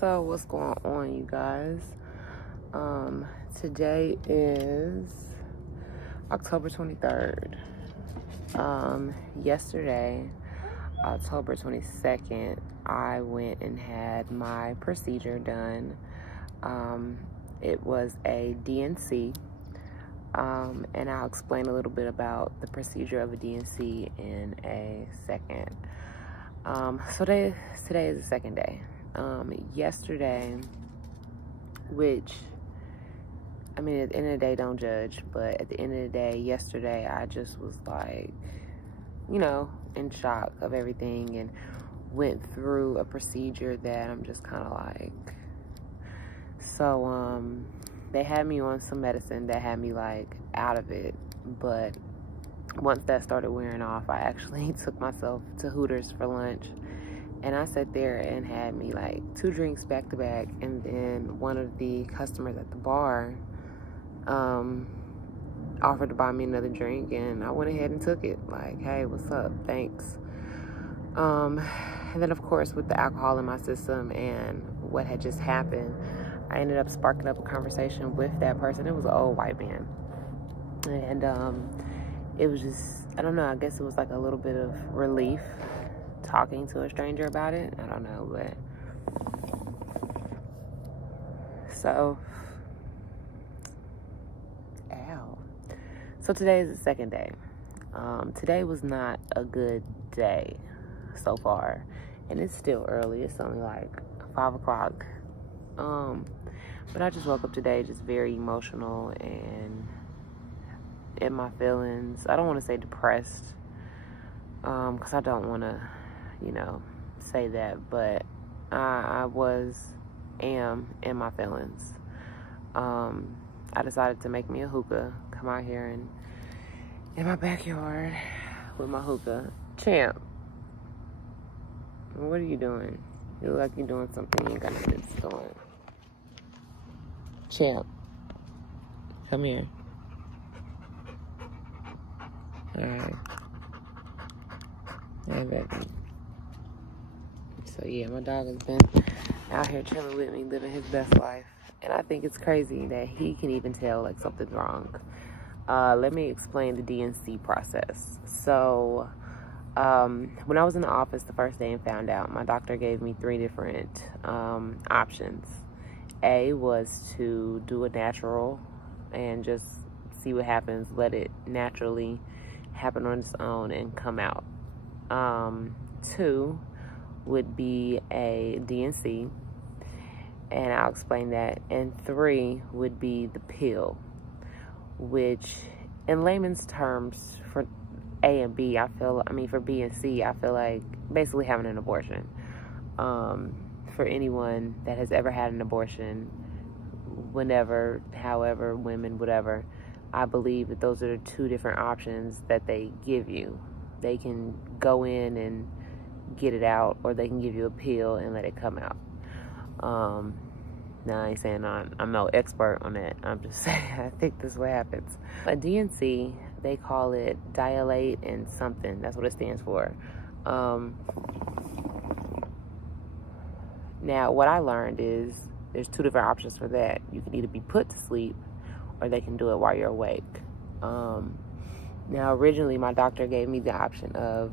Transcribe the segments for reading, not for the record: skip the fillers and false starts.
So what's going on, you guys? Today is October 23rd. Yesterday, October 22nd, I went and had my procedure done. It was a DNC, and I'll explain a little bit about the procedure of a DNC in a second. So today is the second day. Yesterday, which, I mean, at the end of the day, don't judge, but at the end of the day, yesterday, I just was like, you know, in shock of everything and went through a procedure that I'm just kind of like, so, they had me on some medicine that had me like out of it, but once that started wearing off, I actually took myself to Hooters for lunch. And I sat there and had me like 2 drinks back to back. And then one of the customers at the bar offered to buy me another drink. And I went ahead and took it. Like, hey, what's up? Thanks. And then, of course, with the alcohol in my system and what had just happened, I ended up sparking up a conversation with that person. It was an old white man. And it was just, I don't know, I guess it was like a little bit of relief talking to a stranger about it. I don't know, but so today is the second day. Today was not a good day so far, and it's still early. It's only like 5 o'clock. But I just woke up today just very emotional and in my feelings. I don't want to say depressed, because I don't want to, you know, say that, but I am in my feelings. I decided to make me a hookah, come out here and in my backyard with my hookah. Champ, what are you doing? You look like you're doing something you ain't got nothing to do. Champ, come here. Alright. Hey, baby. So yeah, my dog has been out here chilling with me, living his best life. And I think it's crazy that he can even tell like something's wrong. Let me explain the DNC process. So, when I was in the office the first day and found out, my doctor gave me 3 different options. A was to do a natural and just see what happens, let it naturally happen on its own and come out. 2 would be a DNC, and I'll explain that. And 3 would be the pill, which in layman's terms for A and B, for B and C, I feel like basically having an abortion. For anyone that has ever had an abortion, whenever, however, women, whatever, I believe that those are the 2 different options that they give you. They can go in and get it out, or they can give you a pill and let it come out. Now, I ain't saying I'm no expert on that. I'm just saying I think this is what happens. A DNC, they call it Dilate and something. That's what it stands for. Now, what I learned is there's 2 different options for that. You can either be put to sleep, or they can do it while you're awake. Now, originally, my doctor gave me the option of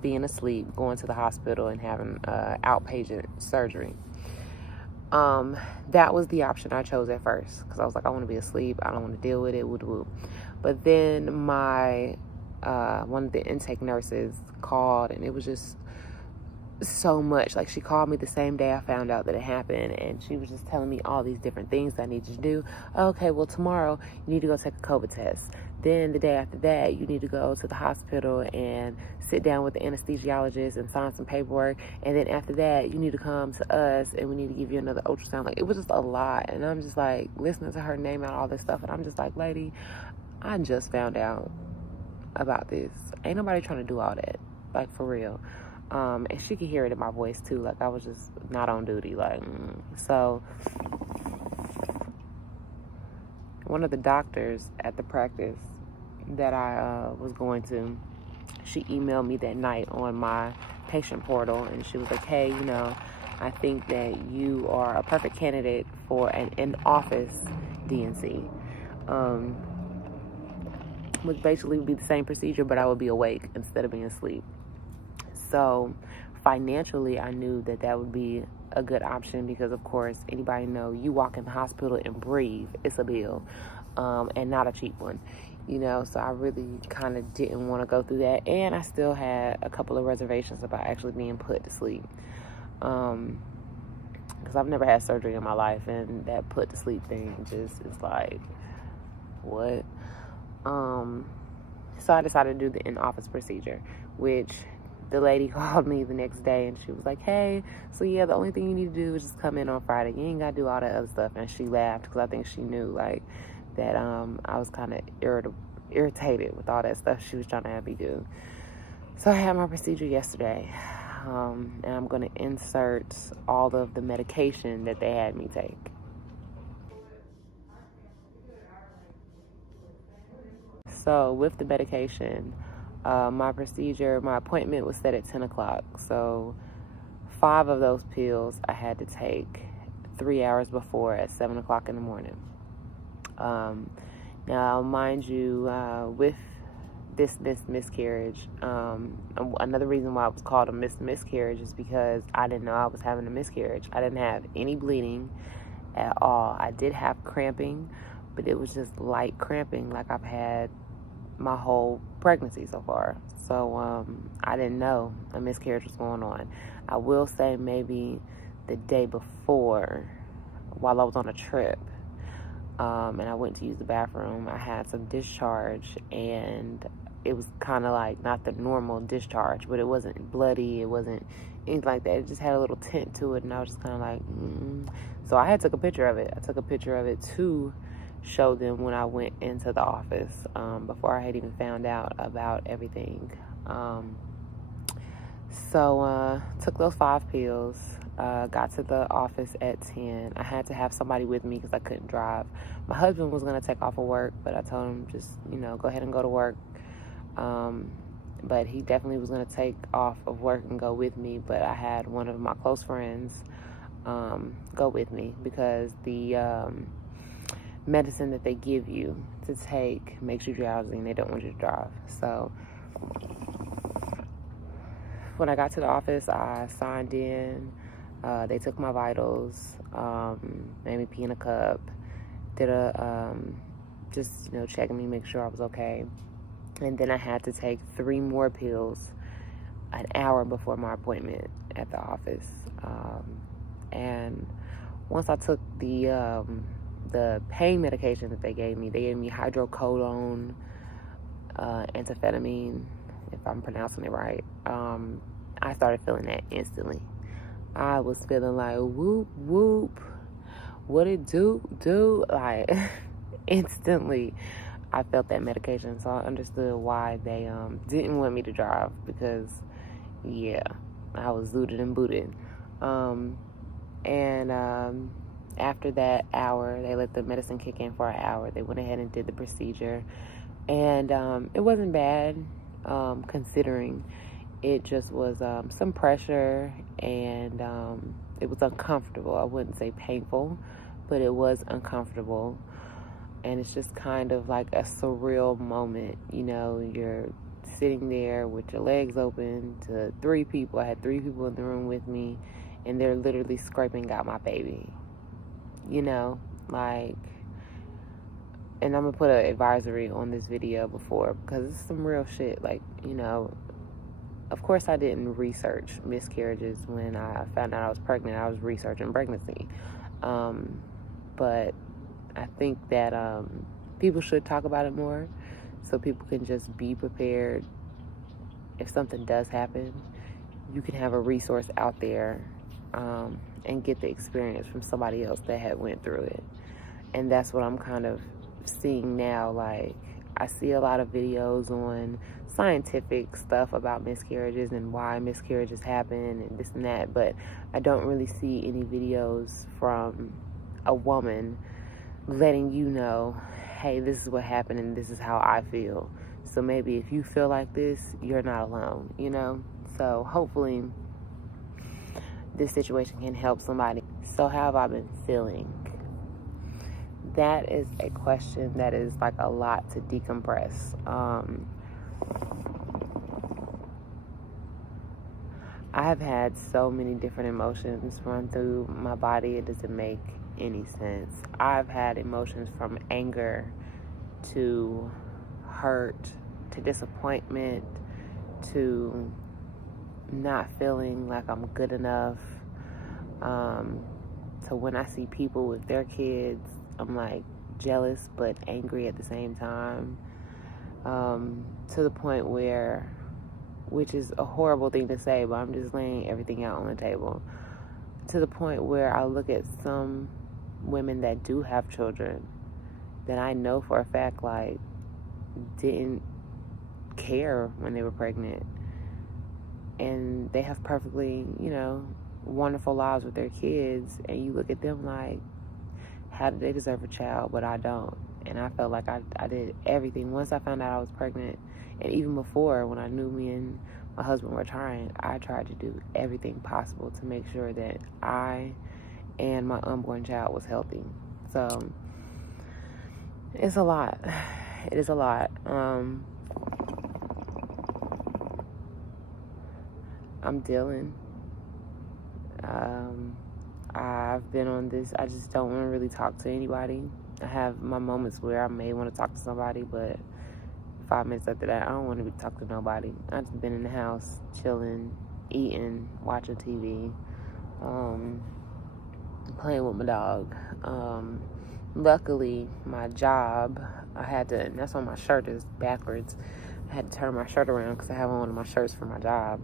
being asleep, going to the hospital, and having outpatient surgery. That was the option I chose at first, because I was like, I want to be asleep. I don't want to deal with it. Woo-woo. But then my one of the intake nurses called, and it was just so much. Like, she called me the same day I found out that it happened, and she was just telling me all these different things I need to do. Okay, well, tomorrow you need to go take a COVID test. Then the day after that, you need to go to the hospital and sit down with the anesthesiologist and sign some paperwork. And then after that, you need to come to us and we need to give you another ultrasound. Like, it was just a lot. And I'm just like listening to her name out all this stuff. And I'm just like, lady, I just found out about this. Ain't nobody trying to do all that. Like, for real. And she could hear it in my voice too. Like, I was just not on duty. Like, So one of the doctors at the practice that I was going to, she emailed me that night on my patient portal, and she was like, hey, you know, I think that you are a perfect candidate for an in-office D&C. Would basically be the same procedure, but I would be awake instead of being asleep. So financially, I knew that that would be a good option because, of course, anybody know you walk in the hospital and breathe, it's a bill, and not a cheap one, you know. So I really kind of didn't want to go through that, and I still had a couple of reservations about actually being put to sleep, because I've never had surgery in my life, and that put to sleep thing just is like, what? So I decided to do the in-office procedure, which the lady called me the next day and she was like, hey, so yeah, the only thing you need to do is just come in on Friday. You ain't got to do all that other stuff. And she laughed because I think she knew, like, that I was kind of irritated with all that stuff she was trying to have me do. So I had my procedure yesterday, and I'm going to insert all of the medication that they had me take. So with the medication, my appointment was set at 10 o'clock. So 5 of those pills I had to take 3 hours before at 7 o'clock in the morning. Now, mind you, with this miscarriage, another reason why it was called a miscarriage is because I didn't know I was having a miscarriage. I didn't have any bleeding at all. I did have cramping, but it was just light cramping like I've had my whole pregnancy so far. So I didn't know a miscarriage was going on. I will say maybe the day before, while I was on a trip, and I went to use the bathroom, I had some discharge, and it was kind of like not the normal discharge, but it wasn't bloody, it wasn't anything like that. It just had a little tint to it, and I was just kind of like, So I had took a picture of it. I took a picture of it to show them when I went into the office, before I had even found out about everything. So took those 5 pills, got to the office at 10. I had to have somebody with me because I couldn't drive. My husband was going to take off of work, but I told him just, go ahead and go to work. But he definitely was going to take off of work and go with me, but I had one of my close friends go with me because the medicine that they give you to take makes you drowsy and they don't want you to drive. So when I got to the office, I signed in. They took my vitals, made me pee in a cup, did a just checking me, make sure I was okay. And then I had to take 3 more pills an hour before my appointment at the office. And once I took the pain medication that they gave me hydrocodone, amphetamine, if I'm pronouncing it right. I started feeling that instantly. I was feeling like whoop whoop, what it do, like instantly I felt that medication. So I understood why they didn't want me to drive, because yeah, I was zooted and booted. After that hour, they let the medicine kick in for an hour. They went ahead and did the procedure, and it wasn't bad, considering it just was some pressure, and it was uncomfortable. I wouldn't say painful, but it was uncomfortable. And it's just kind of like a surreal moment. You're sitting there with your legs open to 3 people. I had 3 people in the room with me, and they're literally scraping out my baby. And I'm gonna put an advisory on this video before, because it's some real shit. Of course I didn't research miscarriages when I found out I was pregnant. I was researching pregnancy. But I think that people should talk about it more, so people can just be prepared. If something does happen, you can have a resource out there, and get the experience from somebody else that had went through it. And that's what I'm kind of seeing now. Like, I see a lot of videos on scientific stuff about miscarriages and why miscarriages happen and this and that, but I don't really see any videos from a woman letting you know, hey, this is what happened and this is how I feel. So maybe if you feel like this, you're not alone, So hopefully this situation can help somebody. So how have I been feeling? That is a question that is like a lot to decompress. I have had so many different emotions run through my body, it doesn't make any sense. I've had emotions from anger to hurt to disappointment to not feeling like I'm good enough, to when I see people with their kids, I'm like jealous but angry at the same time, to the point where, which is a horrible thing to say, but I'm just laying everything out on the table, to the point where I look at some women that do have children that I know for a fact like didn't care when they were pregnant, and they have perfectly, wonderful lives with their kids, and you look at them like, how do they deserve a child, but I don't? And I felt like I did everything. Once I found out I was pregnant, and even before, when I knew me and my husband were trying, I tried to do everything possible to make sure that I and my unborn child was healthy. So it's a lot. It is a lot. I'm dealing. I've been on this. I just don't want to really talk to anybody. I have my moments where I may want to talk to somebody, but 5 minutes after that, I don't want to be talking to nobody. I've just been in the house, chilling, eating, watching TV, playing with my dog. Luckily, my job, I had to, and that's why my shirt is backwards. I had to turn my shirt around because I have on one of my shirts for my job.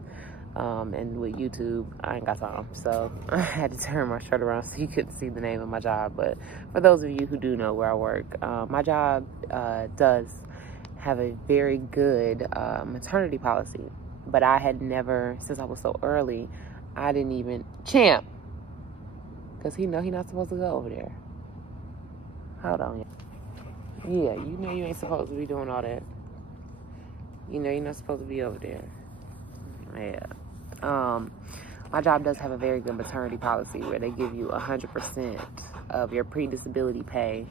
And with YouTube, I ain't got time. So I had to turn my shirt around so you couldn't see the name of my job. But for those of you who do know where I work, my job does have a very good maternity policy. But I had never, since I was so early, I didn't even, Champ, because he not supposed to go over there. Hold on. Yeah, you know you ain't supposed to be doing all that. You know you're not supposed to be over there. Yeah. My job does have a very good maternity policy where they give you 100% of your pre-disability pay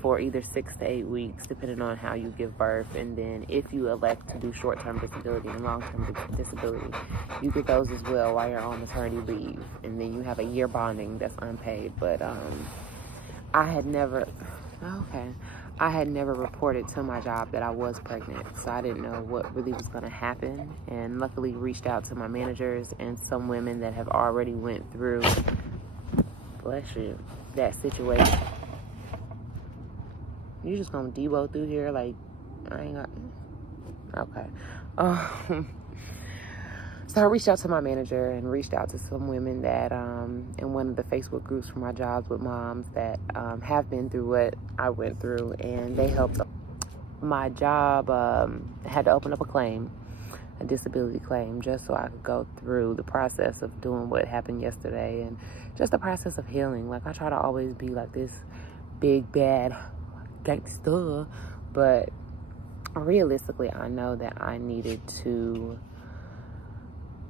for either 6 to 8 weeks, depending on how you give birth. And then if you elect to do short-term disability and long-term disability, you get those as well while you're on maternity leave. And then you have a year bonding that's unpaid. But I had never reported to my job that I was pregnant, so I didn't know what really was going to happen. And luckily reached out to my managers and some women that have already went through, bless you, that situation. You just gonna Debo through here like I ain't got, okay. So I reached out to my manager and reached out to some women that in one of the Facebook groups for my jobs with moms that have been through what I went through, and they helped. My job had to open up a disability claim, just so I could go through the process of doing what happened yesterday and just the process of healing. Like, I try to always be like this big bad gangster, but realistically I know that I needed to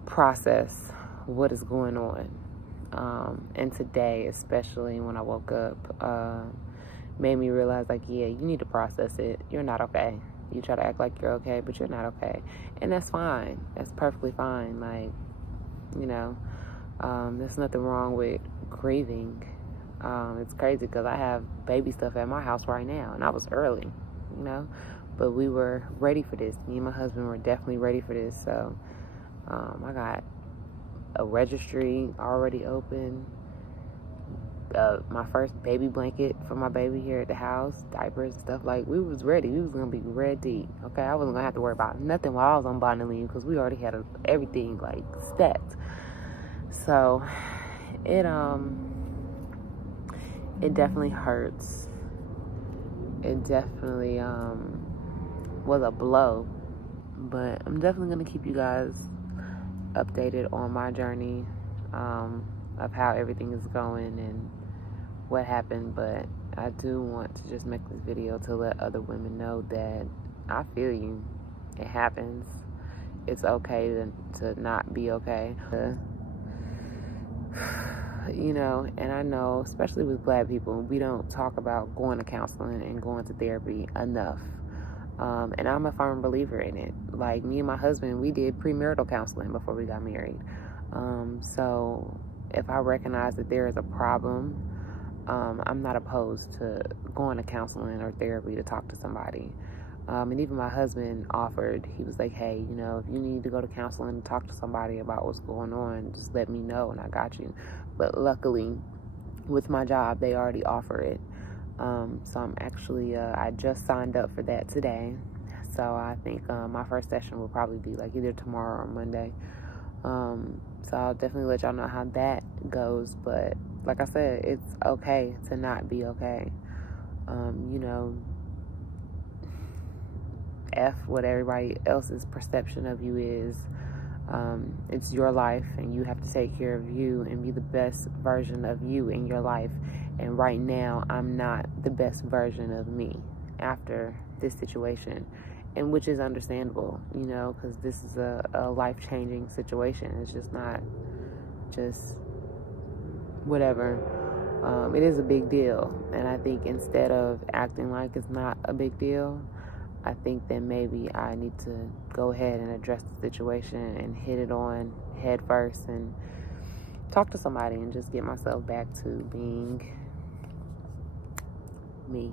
process what is going on, and today, especially when I woke up, made me realize, like, yeah, you need to process it. You're not okay. You try to act like you're okay, but you're not okay, and that's fine. That's perfectly fine. Like, there's nothing wrong with grieving. It's crazy because I have baby stuff at my house right now, and I was early, but we were ready for this. Me and my husband were definitely ready for this. So I got a registry already open, my first baby blanket for my baby here at the house, diapers and stuff. Like, we was ready. We was gonna be ready. Okay, I wasn't gonna have to worry about nothing while I was on bonding leave because we already had everything like stacked. So it definitely hurts. It definitely was a blow, but I'm definitely gonna keep you guys updated on my journey of how everything is going and what happened. But I do want to just make this video to let other women know that I feel you. It happens. It's okay to not be okay. You know, and I know, especially with Black people, we don't talk about going to counseling and going to therapy enough. And I'm a firm believer in it. Like, me and my husband, we did premarital counseling before we got married. So if I recognize that there is a problem, I'm not opposed to going to counseling or therapy to talk to somebody. And even my husband offered, he was like, hey, you know, if you need to go to counseling and talk to somebody about what's going on, just let me know and I got you. But luckily, with my job, they already offer it. So I'm actually, I just signed up for that today. So I think my first session will probably be like either tomorrow or Monday. So I'll definitely let y'all know how that goes. But like I said, it's okay to not be okay. You know, F what everybody else's perception of you is. It's your life, and you have to take care of you and be the best version of you in your life. And right now, I'm not the best version of me after this situation, and which is understandable, you know, because this is a life-changing situation. It's just not just whatever. It is a big deal, and I think instead of acting like it's not a big deal, I think that maybe I need to go ahead and address the situation and hit it on head first and talk to somebody and just get myself back to being me.